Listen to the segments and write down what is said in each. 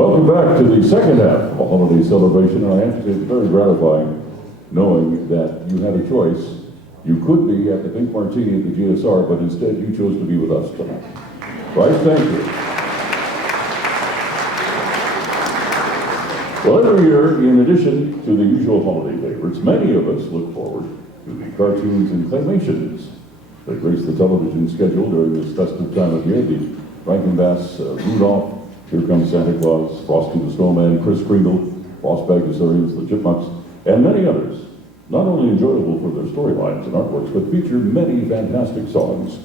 Welcome back to the second half of a holiday celebration, and I have to say it's very gratifying knowing that you had a choice. You could be at the Pink Martini at the GSR, but instead you chose to be with us tonight. Right? Thank you. Well, every year, in addition to the usual holiday favorites, many of us look forward to the cartoons and claymations that grace the television schedule during this festive time of year. The Rankin Bass, Rudolph, Here Comes Santa Claus, Frosty the Snowman, Kris Kringle, Lost Bag-O-Sarians, the Chipmunks, and many others. Not only enjoyable for their storylines and artworks, but feature many fantastic songs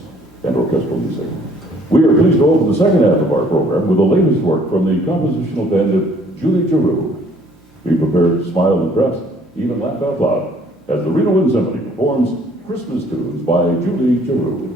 and orchestral music. We are pleased to open the second half of our program with the latest work from the compositional pen of Julie Giroux. Be prepared to smile, impress, even laugh out loud as the Reno Wind Symphony performs Christmas Tunes by Julie Giroux.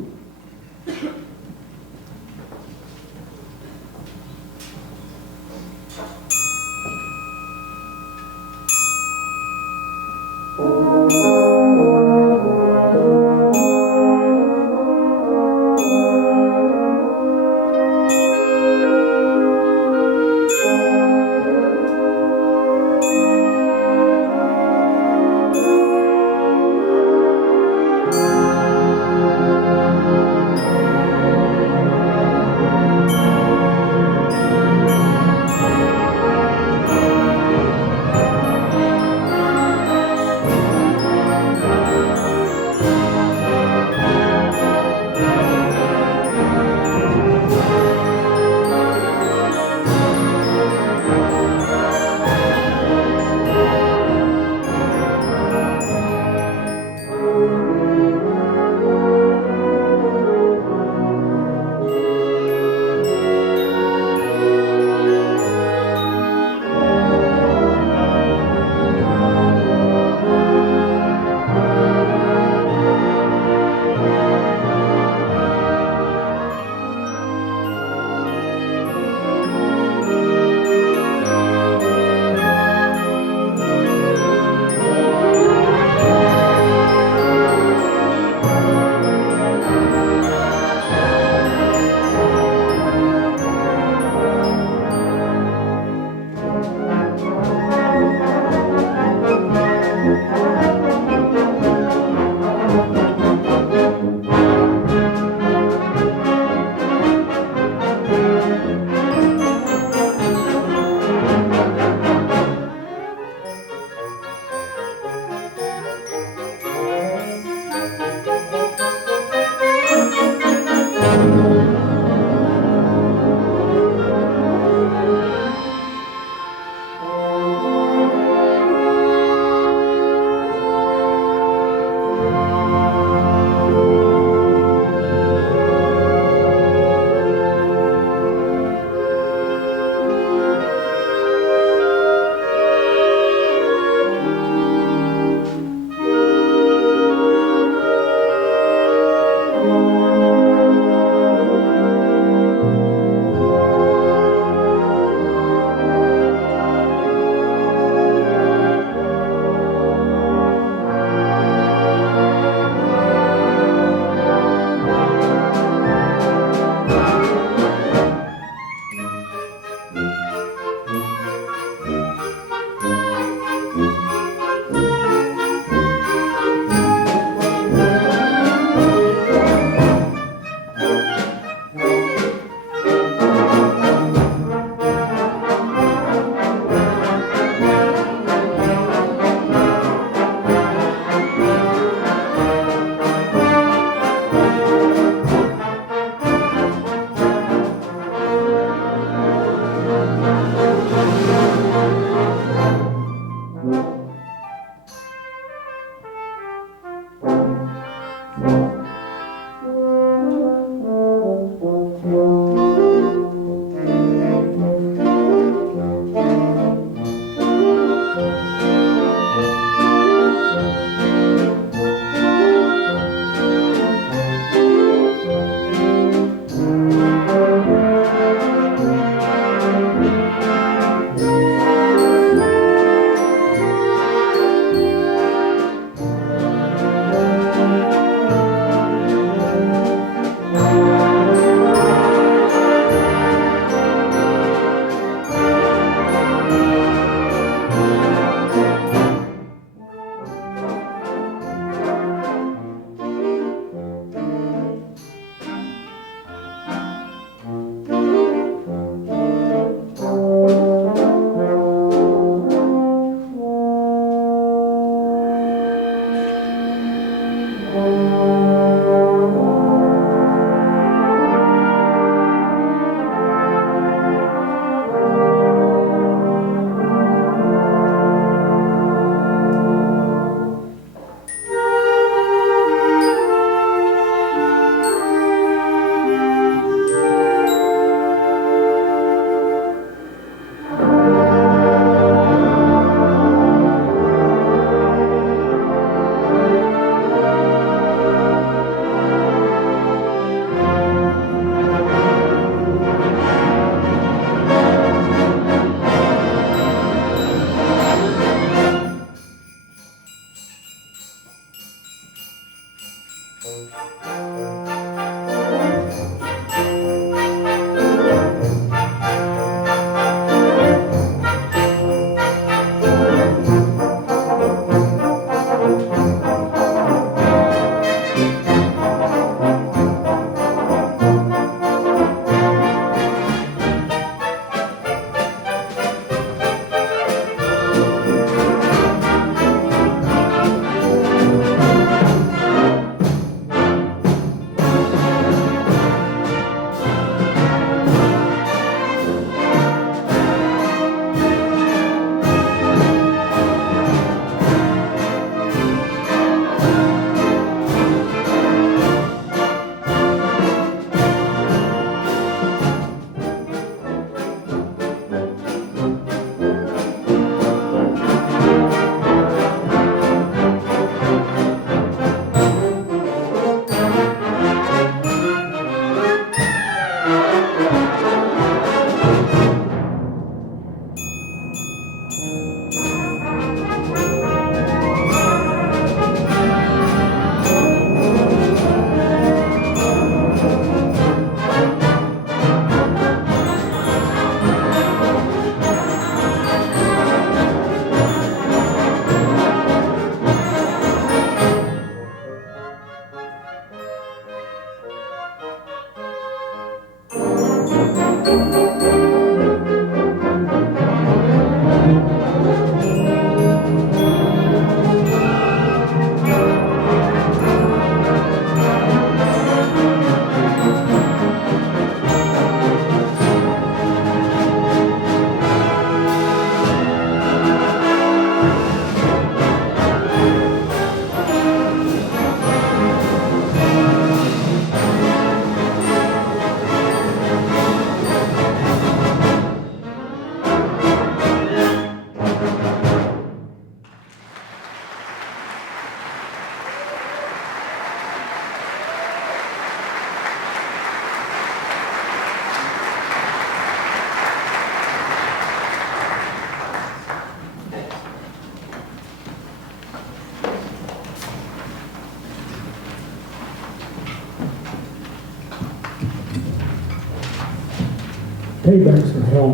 Paybacks are hell.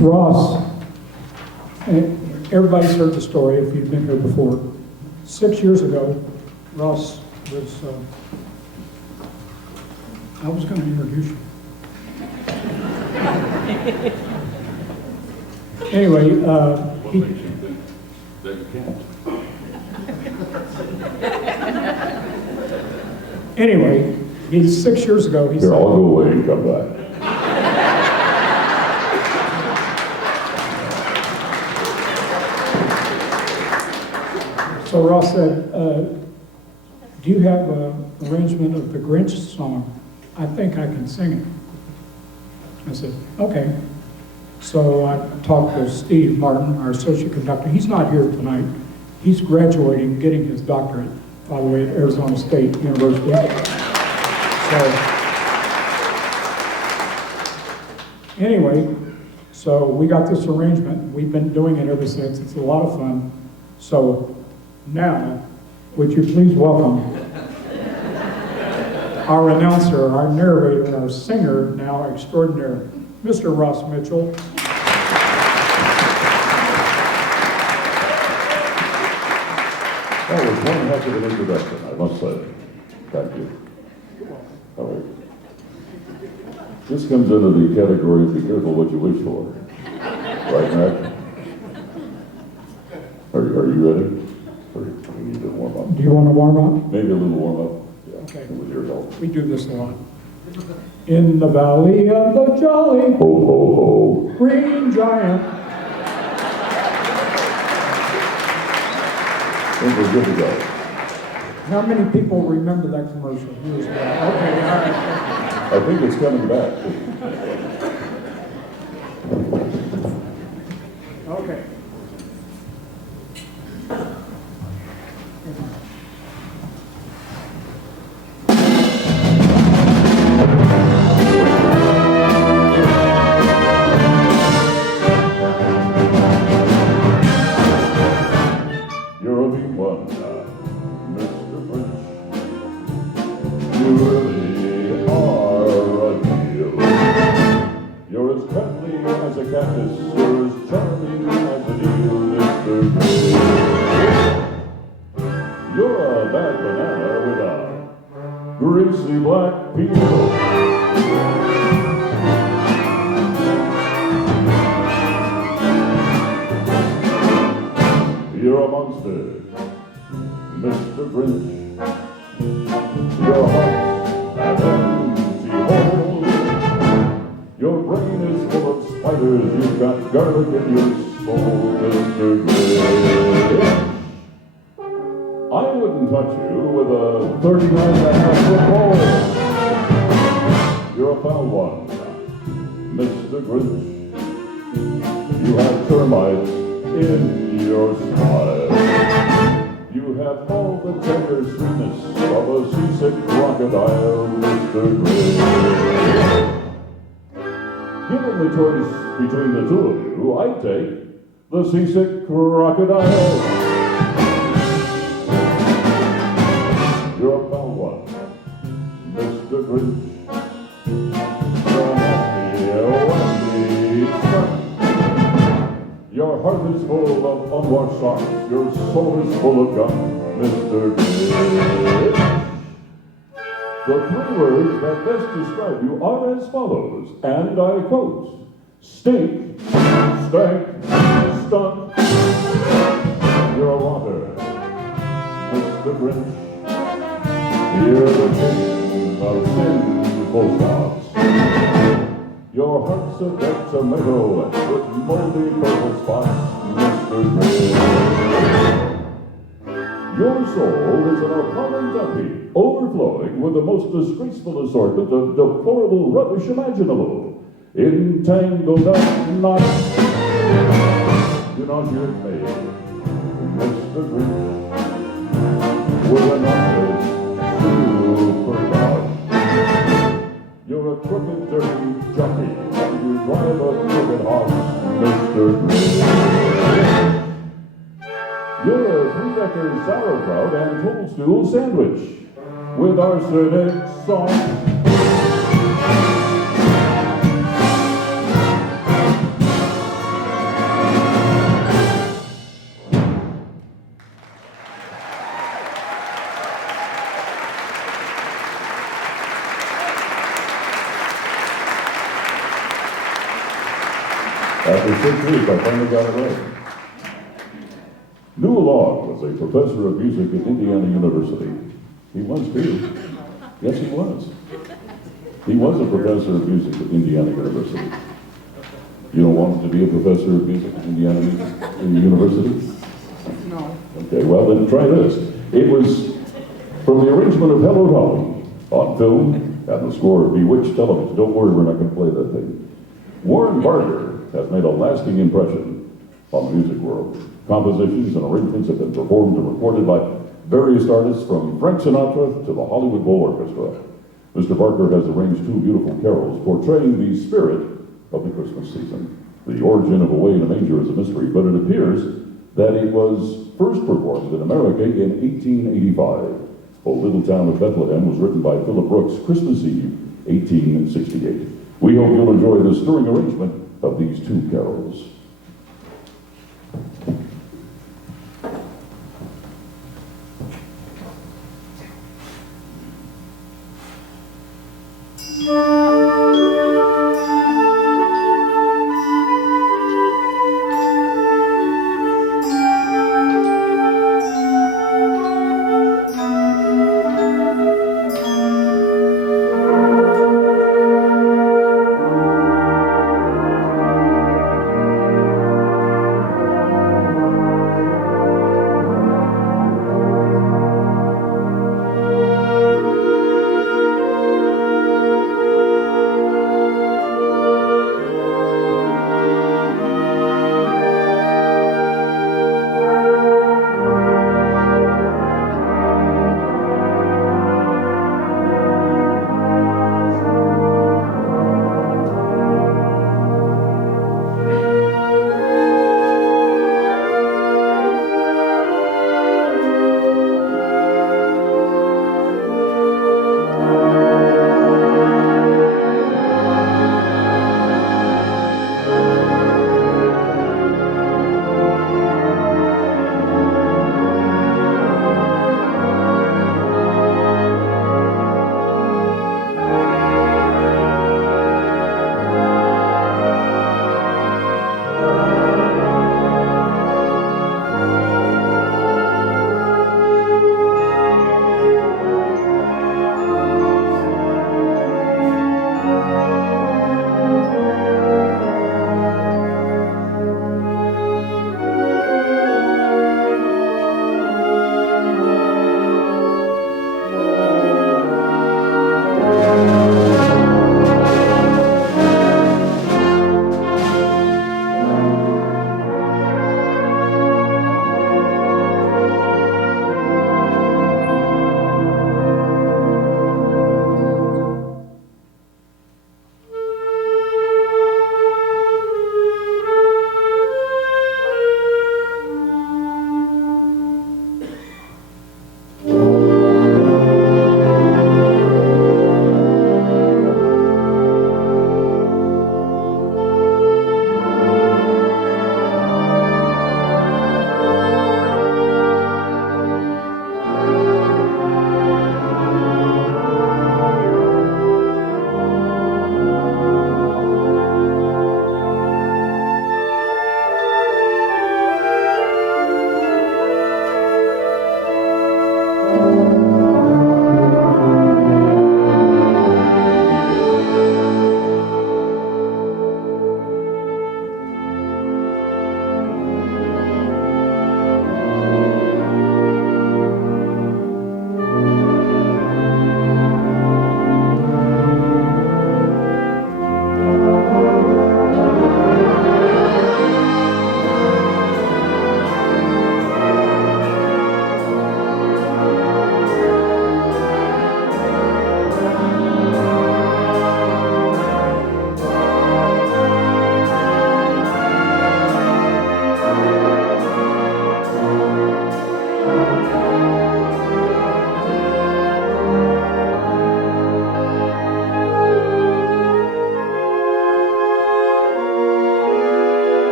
Ross, everybody's heard the story if you've been here before. 6 years ago, Ross was, I was going to introduce you. Anyway, That you can't. Anyway, he's 6 years ago, he Here, said, I'll go away and come back. so Ross said, do you have an arrangement of the Grinch song? I think I can sing it. I said, okay. So I talked to Steve Martin, our associate conductor. He's not here tonight. He's graduating, getting his doctorate, by the way, at Arizona State University. So, anyway, so we got this arrangement. We've been doing it ever since. It's a lot of fun. So now, would you please welcome our announcer, our narrator, our singer now extraordinaire, Mr. Ross Mitchell. That was one heck of an introduction, I must say. Thank you. All right. This comes into the category of be careful what you wish for. Right, Matt? Are you ready? Or do we need to warm up? Do you want to warm up? Maybe a little warm up? Yeah, Okay. with your help. We do this a lot. In the valley of the jolly Ho, ho, ho. green giant. I think we're good to go. How many people remember that commercial? Years ago? Okay, all right. I think it's coming back. Okay. You're a big one, Mr. Grinch. You really are a deal. You're as cuddly as a cactus. You're as charming as an eel, Mr. Grinch. You're a bad banana with a greasy black peel. You're a monster, Mr. Grinch. Your heart's an empty hole. Your brain is full of spiders. You've got garlic in your soul, Mr. Grinch. I wouldn't touch you with a 39.5-foot pole. You're a foul one, Mr. Grinch. You have termites in your smile. You have all the tender sweetness of a seasick crocodile, Mr. Grinch. Given the choice between the two of you, I'd take the seasick crocodile. You're a foul one, Mr. Grinch. You're nasty, son. Your heart is full of unwashed socks. Your soul is full of gum, Mr. Grinch. The three words that best describe you are as follows, and I quote, stink, stank, stunk. You're a rotter, Mr. Grinch. You're the king of sinful thoughts. Your heart's a dead tomato with moldy purple spots, Mr. Grinch. Your soul is an appalling dumpy, overflowing with the most disgraceful assortment of deplorable rubbish imaginable. Entangled up knots. Do not shoot me, Mr. Grinch. With an office super god. You're a crooked, dirty junkie, and you drive a crooked horse, Mr. Grinch. You're a three-decker sauerkraut and toadstool sandwich with arsenic sauce. After 6 weeks, I finally got it right. Newell was a professor of music at Indiana University. He was too. Yes, he was. He was a professor of music at Indiana University. You don't want him to be a professor of music at Indiana University? No. Okay, well then try this. It was from the arrangement of Hello Dolly on film and the score of Bewitched Television. Don't worry, we're not going to play that thing. Warren Barker has made a lasting impression on the music world. Compositions and arrangements have been performed and recorded by various artists from Frank Sinatra to the Hollywood Bowl Orchestra. Mr. Barker has arranged 2 beautiful carols portraying the spirit of the Christmas season. The origin of Away in a Manger is a mystery, but it appears that it was first performed in America in 1885. O Little Town of Bethlehem was written by Philip Brooks, Christmas Eve, 1868. We hope you'll enjoy the stirring arrangement of these 2 carols.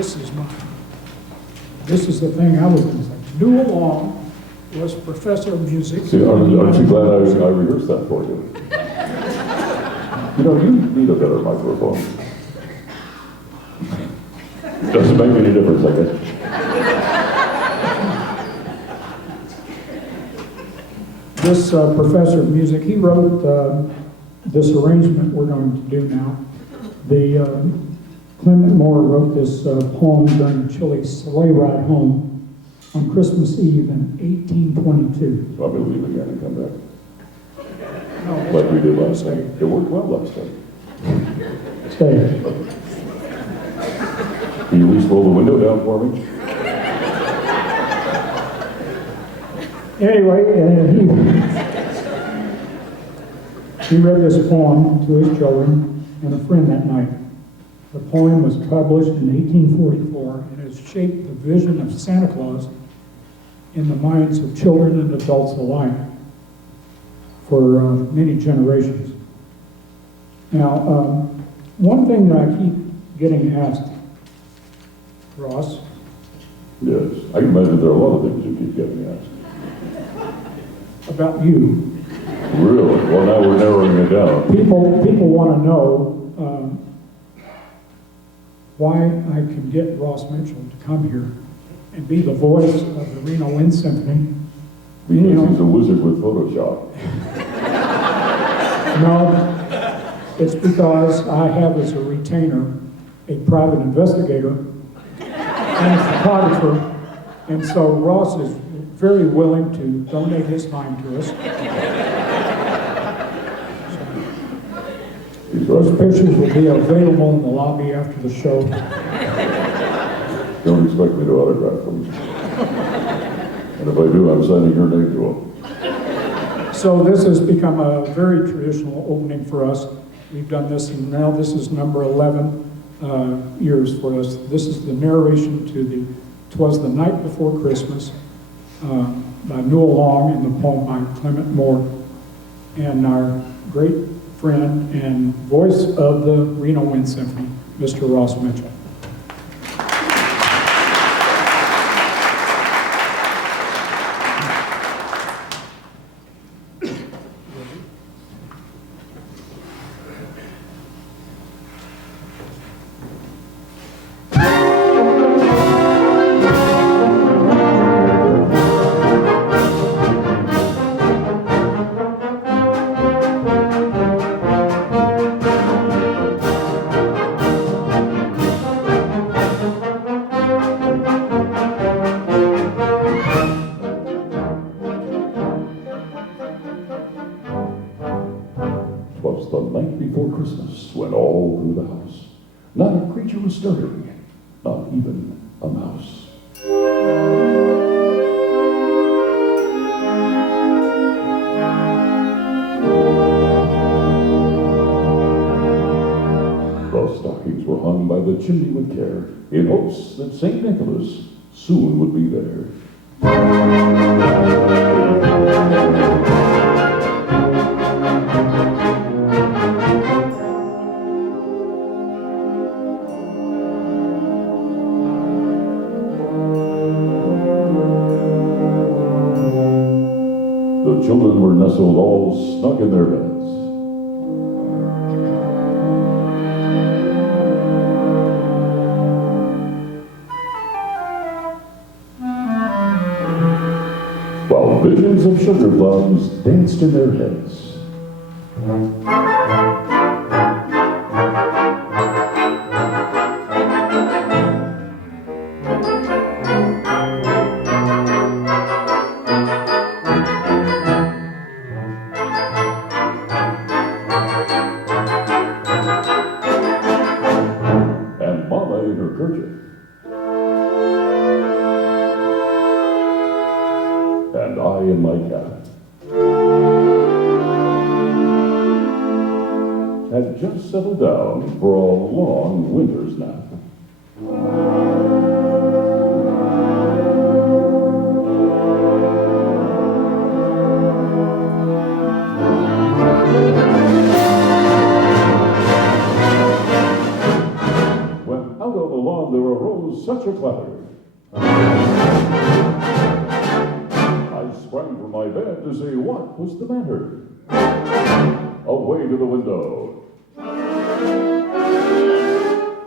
This is the thing I was going to say. Newell was professor of music. See, aren't you glad I rehearsed that for you? You know, you need a better microphone. Doesn't make any difference, I guess. This professor of music, he wrote this arrangement we're going to do now. Clement Moore wrote this poem during a chilly sleigh ride home on Christmas Eve in 1822. So I'm going to leave again and come back. No, Like we did last time. It worked well last time. stay. Can you at least roll the window down for me? Anyway, he read this poem to his children and a friend that night. The poem was published in 1844 and has shaped the vision of Santa Claus in the minds of children and adults alike for many generations. Now, one thing that I keep getting asked, Ross. Yes. I can imagine there are a lot of things you keep getting asked. About you. Really? Well, now we're narrowing it down. People want to know why I can get Ross Mitchell to come here and be the voice of the Reno Wind Symphony. Because he's a wizard with Photoshop. No, it's because I have as a retainer a private investigator and a photographer, and so Ross is very willing to donate his time to us. Those pictures will be available in the lobby after the show. Don't expect me to autograph them. And if I do, I'm signing your name to them. So this has become a very traditional opening for us. We've done this, and now this is number 11 years for us. This is the narration to the "Twas the Night Before Christmas" by Newell and the poem by Clement Moore, and our great friend and voice of the Reno Wind Symphony, Mr. Ross Mitchell. Twas the night before Christmas, when all through the house not a creature was stirring, not even a mouse. The stockings were hung by the chimney with care, in hopes that St. Nicholas soon would be there. The children were nestled all snug in their beds. While visions of sugar plums danced in their heads. And Mama in her kerchief. And I in my cap had just settled down for a long winter's nap. When out on the lawn there arose rose such a clatter. I sprang from my bed to see what was the matter. Away to the window.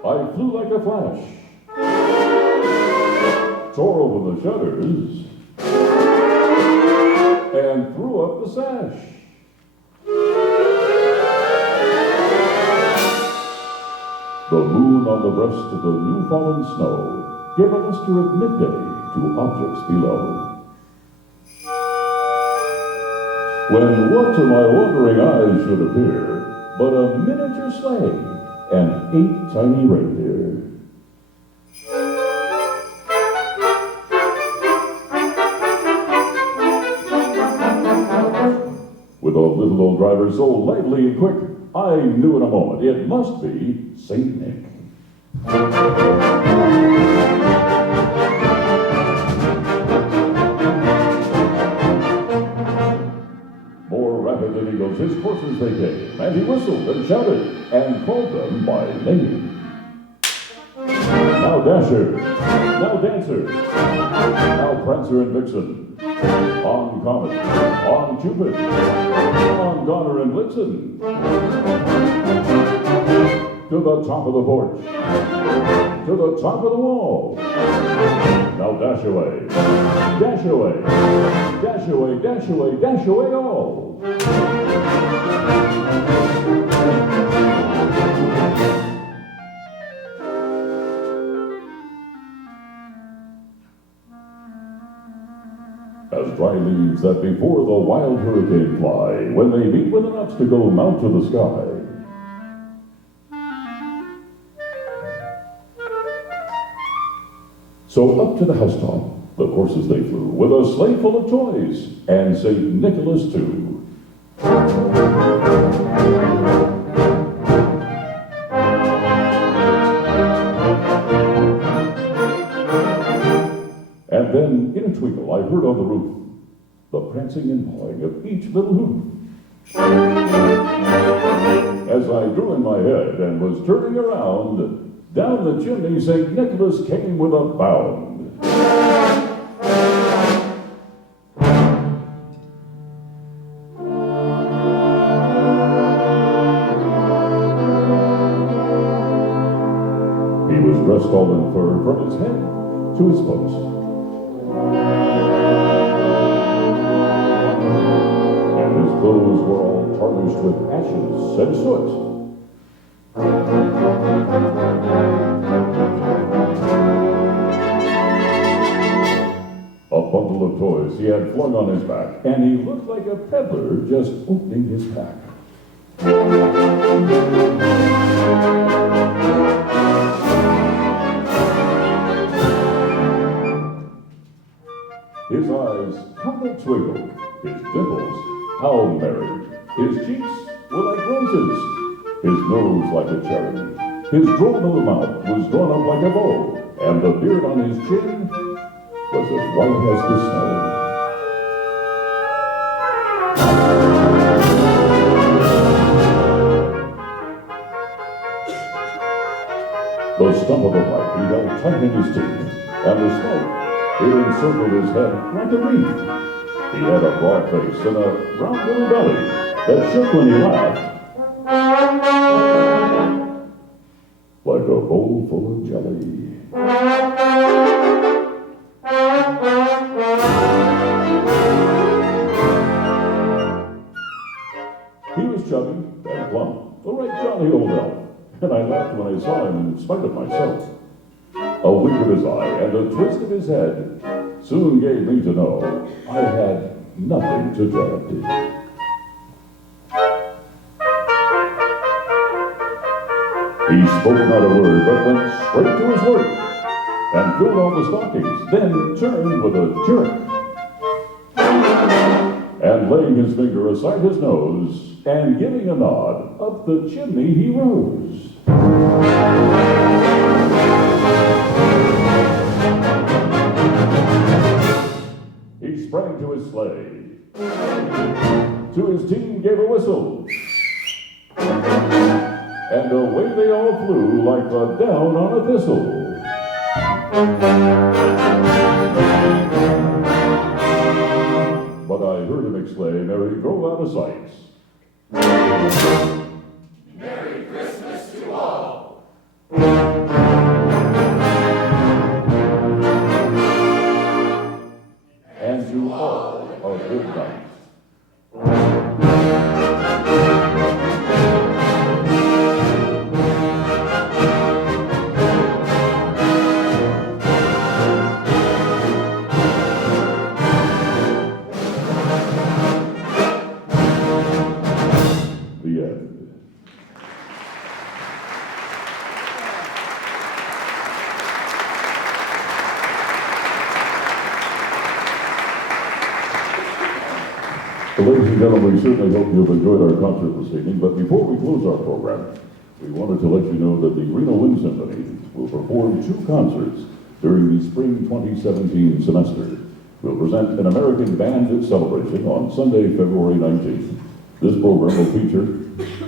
I flew like a flash, tore open the shutters, and threw up the sash. The moon on the breast of the new fallen snow gave a luster of midday to objects below. When what to my wondering eyes should appear but a miniature sleigh and 8 tiny reindeer. With a little old driver so lively and quick, I knew in a moment it must be Saint Nick. More rapid than eagles, his coursers they came, and he whistled and shouted and called them by name. Now Dasher, now Dancer, now Prancer and Vixen, on Comet, on Cupid, on Donner and Blitzen, to the top of the porch, to the top of the wall. Now dash away, dash away, dash away, dash away, dash away all. As dry leaves that before the wild hurricane fly, when they meet with an obstacle mount to the sky. So up to the housetop, the horses they flew, with a sleigh full of toys, and St. Nicholas too. And then, in a twinkle, I heard on the roof the prancing and pawing of each little hoof. As I drew in my head and was turning around, down the chimney St. Nicholas came with a bound. He was dressed all in fur from his head to his foot. His clothes were all tarnished with ashes and soot. A bundle of toys he had flung on his back, and he looked like a peddler just opening his pack. His eyes, how they twinkled, his dimples, how merry. His cheeks were like roses, his nose like a cherry. His droll little mouth was drawn up like a bow, and the beard on his chin was as white as the snow. The stump of the pipe he held tight in his teeth, and the smoke, it encircled his head like a wreath. He had a broad face and a round little belly that shook when he laughed, like a bowl full of jelly. He was chubby and plump, a right jolly old elf, and I laughed when I saw him in spite of myself. A wink of his eye and a twist of his head soon gave me to know I had nothing to dread. He spoke not a word, but went straight to his work, and filled all the stockings, then turned with a jerk. And laying his finger aside his nose, and giving a nod, up the chimney he rose. He sprang to his sleigh, to his team gave a whistle, and away they all flew like the down on a thistle. But I heard him exclaim, ere he drove out of sight, Merry Christmas to all. and to all a good night. The end. Well, ladies and gentlemen, we certainly hope you've enjoyed our concert this evening, but before we close our program, we wanted to let you know that the Reno Wind Symphony will perform 2 concerts during the spring 2017 semester. We'll present an American Band celebration on Sunday, February 19th. This program will feature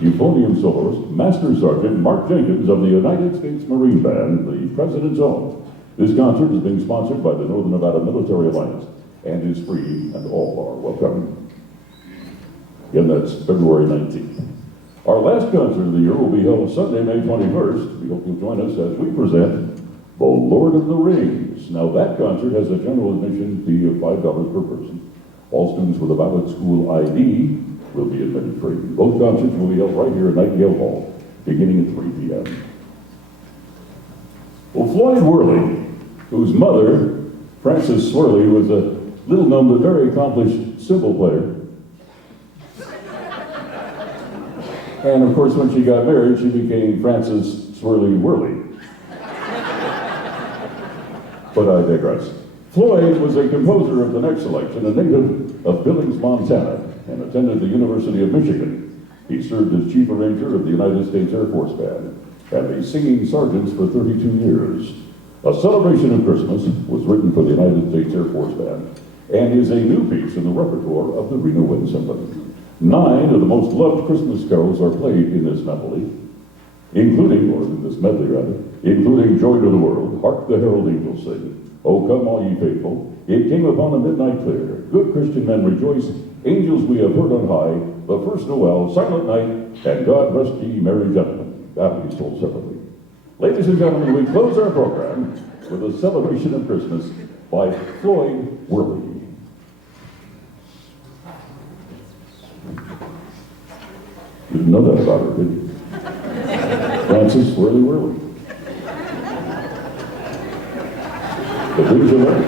euphonium soloist, Master Sergeant Mark Jenkins of the United States Marine Band, the President's Own. This concert is being sponsored by the Northern Nevada Military Alliance and is free, and all are welcome. Again, that's February 19th. Our last concert of the year will be held Sunday, May 21st. We hope you'll join us as we present The Lord of the Rings. Now, that concert has a general admission fee of $5 per person. All students with a valid school ID will be admitted free. Both concerts will be held right here at Nightingale Hall, beginning at 3 p.m. Well, Floyd Werle, whose mother, Frances Swirly, was a little-known but very accomplished cymbal player. And of course, when she got married, she became Frances Swirly Werle. But I digress. Floyd was a composer of the next selection, a native of Billings, Montana, and attended the University of Michigan. He served as chief arranger of the United States Air Force Band and the singing sergeants for 32 years. A Celebration of Christmas was written for the United States Air Force Band and is a new piece in the repertoire of the Reno Wind Symphony. 9 of the most loved Christmas carols are played in this medley, including Joy to the World, Hark the Herald Angels Sing, O Come All Ye Faithful, It Came Upon a Midnight Clear, Good Christian Men Rejoice, Angels We Have Heard on High, The First Newell, Silent Night, and God Rest Ye Merry Gentlemen. That will be told separately. Ladies and gentlemen, we close our program with a Celebration of Christmas by Floyd Werle. You didn't know that about her, did you? Frances Swirly Werle. The things are there.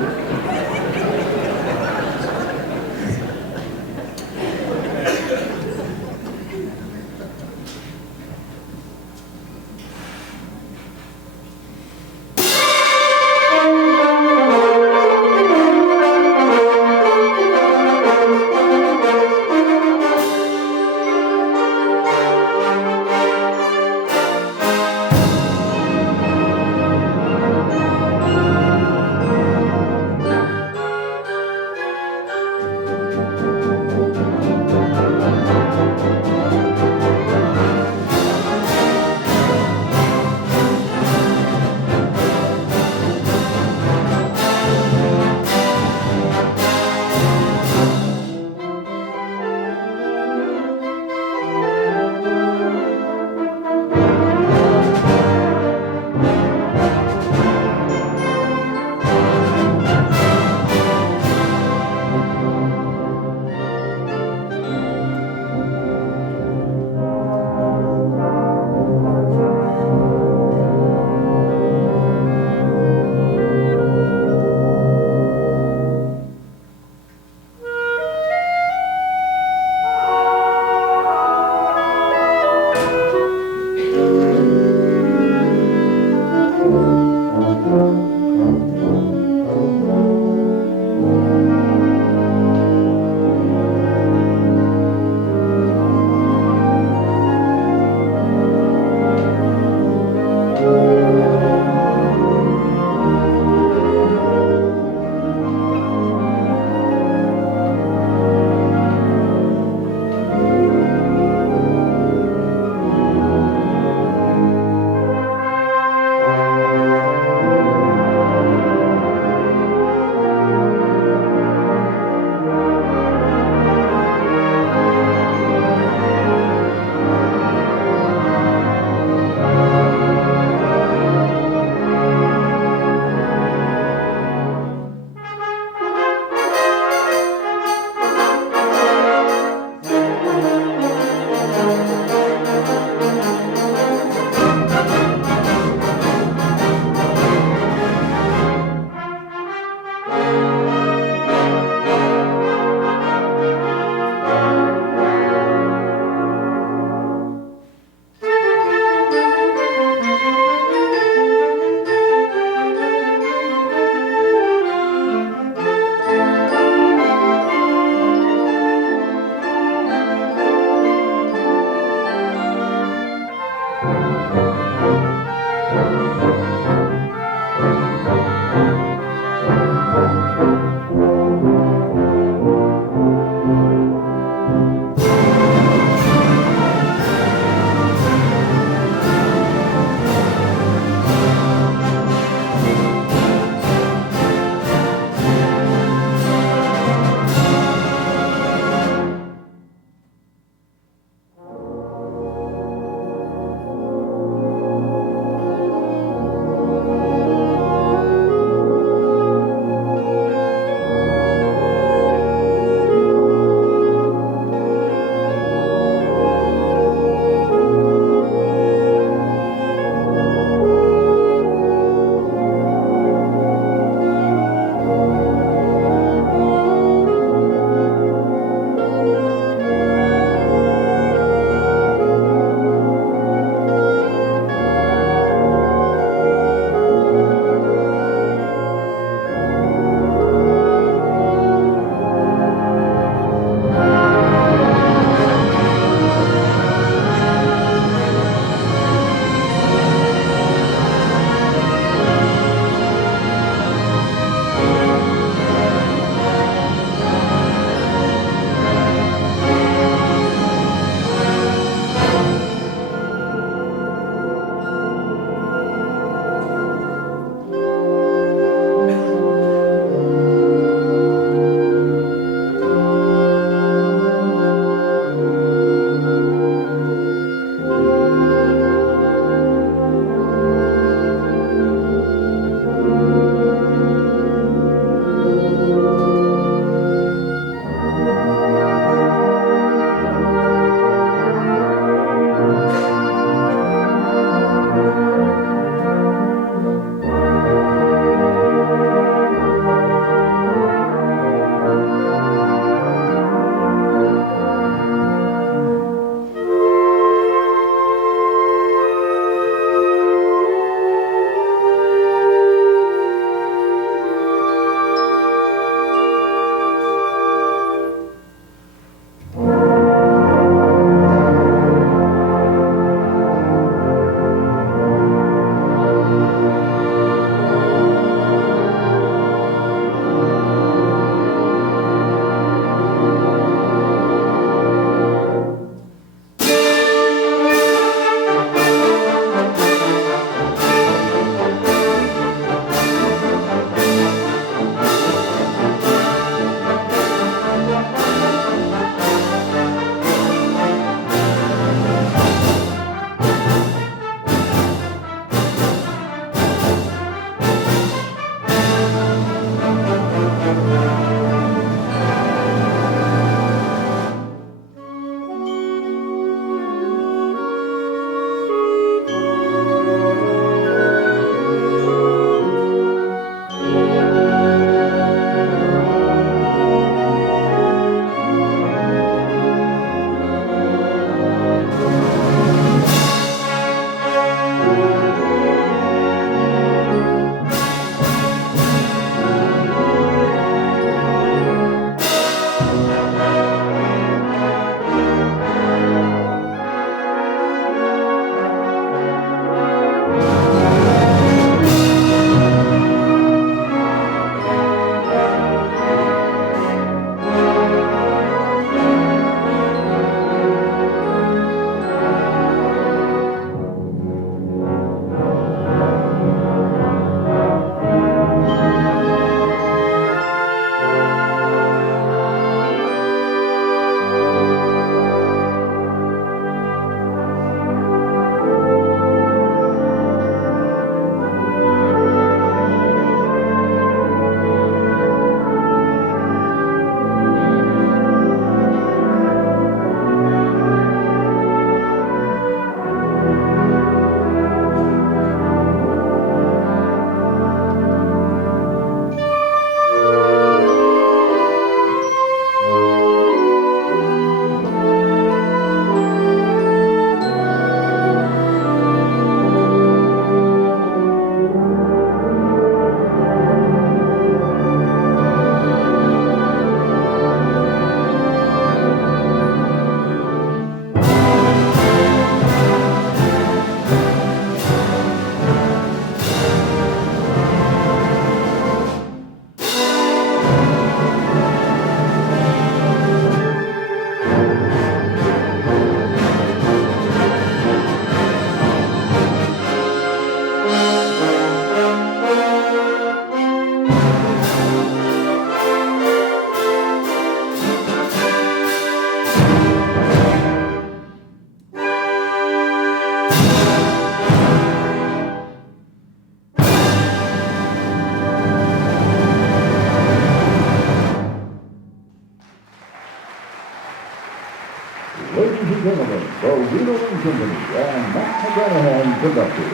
Ladies and gentlemen, the Werle Company and Matt McGranahan conductor.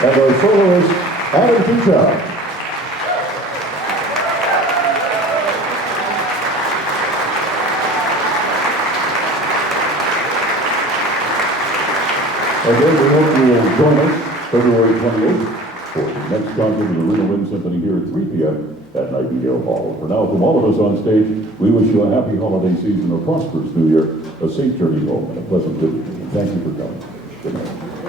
And our soloist, Adam Tuchak. Again, we hope you will join us February 28th for the next concert of the Werle Wind Symphony here at 3 p.m. at Nightingale Hall. For now, from all of us on stage, we wish you a happy holiday season, a prosperous new year, a safe journey home, and a pleasant visit. Thank you for coming. Good night.